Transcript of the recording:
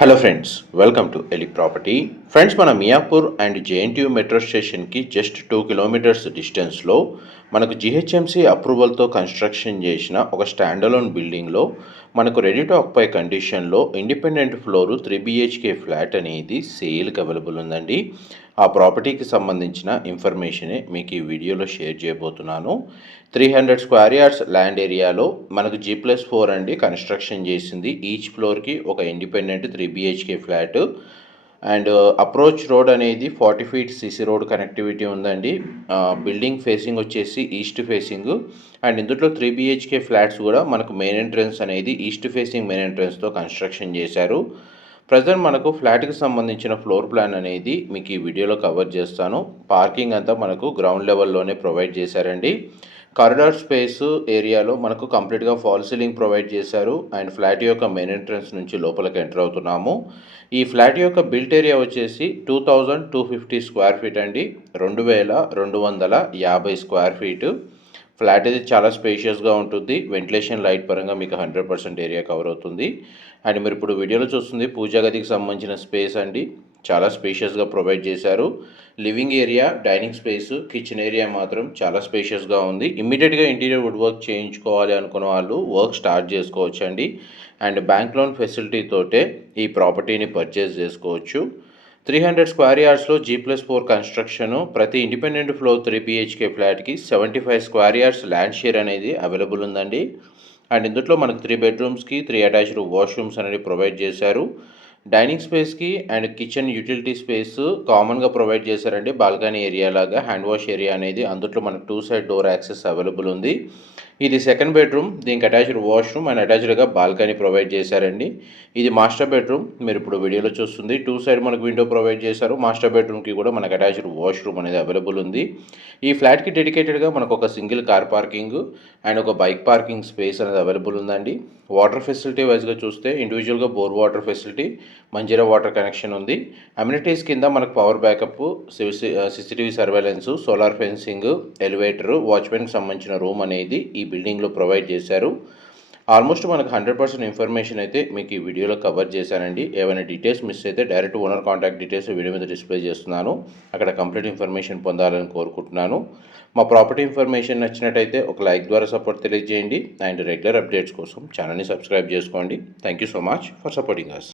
Hello friends, welcome to ఎలి property. Friends, మన Miyapur and JNTU metro స్టేషన్కి జస్ట్ 2 కిలోమీటర్స్ డిస్టెన్స్లో మనకు జిహెచ్ఎంసీ అప్రూవల్తో కన్స్ట్రక్షన్ చేసిన ఒక స్టాండలోన్ బిల్డింగ్లో మనకు రెడీ టు ఆక్యుపై కండిషన్లో ఇండిపెండెంట్ ఫ్లోరు 3 BHK ఫ్లాట్ అనేది సేల్కి అవైలబుల్ ఉందండి. ఆ ప్రాపర్టీకి సంబంధించిన ఇన్ఫర్మేషనే మీకు ఈ వీడియోలో షేర్ చేయబోతున్నాను. 300 స్క్వేర్ యార్డ్స్ ల్యాండ్ ఏరియాలో మనకు G+4 అండి కన్స్ట్రక్షన్ చేసింది. ఈచ్ ఫ్లోర్కి ఒక independent 3 BHK flat and approach road అనేది 40 feet సిసి రోడ్ కనెక్టివిటీ ఉందండి. బిల్డింగ్ ఫేసింగ్ వచ్చేసి ఈస్ట్ ఫేసింగ్ అండ్ ఇందులో 3 BHK ఫ్లాట్స్ కూడా మనకు మెయిన్ ఎంట్రన్స్ అనేది ఈస్ట్ ఫేసింగ్ మెయిన్ ఎంట్రన్స్తో కన్స్ట్రక్షన్ చేశారు. ప్రజెంట్ మనకు ఫ్లాట్కి సంబంధించిన ఫ్లోర్ ప్లాన్ అనేది మీకు ఈ వీడియోలో కవర్ చేస్తాను. పార్కింగ్ అంతా మనకు గ్రౌండ్ లెవెల్లోనే ప్రొవైడ్ చేశారండి. కారిడార్ స్పేస్ ఏరియాలో మనకు కంప్లీట్గా ఫాల్ సీలింగ్ ప్రొవైడ్ చేశారు అండ్ ఫ్లాట్ యొక్క మెయిన్ ఎంట్రన్స్ నుంచి లోపలికి ఎంటర్ అవుతున్నాము. ఈ ఫ్లాట్ యొక్క బిల్ట్ ఏరియా వచ్చేసి 2250 స్క్వేర్ ఫీట్ అండి, 2250 స్క్వేర్ ఫీటు. ఫ్లాట్ అయితే చాలా స్పేషియస్గా ఉంటుంది. వెంటిలేషన్ లైట్ పరంగా మీకు 100% ఏరియా కవర్ అవుతుంది. అండ్ మీరు ఇప్పుడు వీడియోలో చూస్తుంది పూజా గదికి సంబంధించిన స్పేస్ అండి. చాలా స్పేషియస్గా ప్రొవైడ్ చేశారు. Living area, dining space, kitchen area మాత్రం చాలా స్పేషియస్గా ఉంది. ఇమ్మీడియట్గా ఇంటీరియర్ వుడ్ వర్క్ చేయించుకోవాలి అనుకున్న వాళ్ళు వర్క్ స్టార్ట్ చేసుకోవచ్చు అండి. అండ్ బ్యాంక్ లోన్ ఫెసిలిటీ తోటే ఈ ప్రాపర్టీని పర్చేస్ చేసుకోవచ్చు. 300 స్క్వేర్ యార్డ్స్లో G+4 కన్స్ట్రక్షను. ప్రతి ఇండిపెండెంట్ ఫ్లోర్ 3 BHK ఫ్లాట్కి 75 స్క్వేర్ యార్డ్స్ ల్యాండ్ షేర్ అనేది అవైలబుల్ ఉందండి. అండ్ ఇందులో మనకు 3 బెడ్రూమ్స్కి 3 అటాచ్డ్ వాష్రూమ్స్ అనేది ప్రొవైడ్ చేశారు. డైనింగ్ స్పేస్కి అండ్ కిచెన్ యూటిలిటీ స్పేస్ కామన్గా ప్రొవైడ్ చేశారండి. బాల్కనీ ఏరియా లాగా హ్యాండ్ వాష్ ఏరియా అనేది అందులో మనకు 2 సైడ్ డోర్ యాక్సెస్ అవైలబుల్ ఉంది. ఇది సెకండ్ బెడ్రూమ్, దీనికి అటాచ్డ్ వాష్రూమ్ అండ్ అటాచ్డ్గా బాల్కనీ ప్రొవైడ్ చేశారండి. ఇది మాస్టర్ బెడ్రూమ్, మీరు ఇప్పుడు వీడియోలో చూస్తుంది 2 సైడ్ మనకు విండో ప్రొవైడ్ చేశారు. మాస్టర్ బెడ్రూమ్కి కూడా మనకు అటాచ్డ్ వాష్రూమ్ అనేది అవైలబుల్ ఉంది. ఈ ఫ్లాట్కి డెడికేటెడ్గా మనకు ఒక సింగిల్ కార్ పార్కింగ్ అండ్ ఒక బైక్ పార్కింగ్ స్పేస్ అనేది అవైలబుల్ ఉందండి. వాటర్ ఫెసిలిటీ వైజ్గా చూస్తే ఇండివిజువల్గా bore water facility, Manjira water connection ఉంది. అమ్యూనిటీస్ కింద మనకు power backup, CCTV surveillance, solar fencing, elevator, వాచ్మెన్కి సంబంధించిన రూమ్ అనేది ఈ బిల్డింగ్లో ప్రొవైడ్ చేశారు. ఆల్మోస్ట్ మనకు 100% ఇన్ఫర్మేషన్ అయితే మీకు ఈ వీడియోలో కవర్ చేశానండి. ఏమైనా డీటెయిల్స్ మిస్ అయితే direct owner contact details video మీద డిస్ప్లే చేస్తున్నాను. అక్కడ కంప్లీట్ ఇన్ఫర్మేషన్ పొందాలని కోరుకుంటున్నాను. మా ప్రాపర్టీ ఇన్ఫర్మేషన్ నచ్చినట్టయితే ఒక లైక్ ద్వారా సపోర్ట్ తెలియజేయండి అండ్ రెగ్యులర్ అప్డేట్స్ కోసం ఛానల్ని సబ్స్క్రైబ్ చేసుకోండి. Thank you so much for supporting us.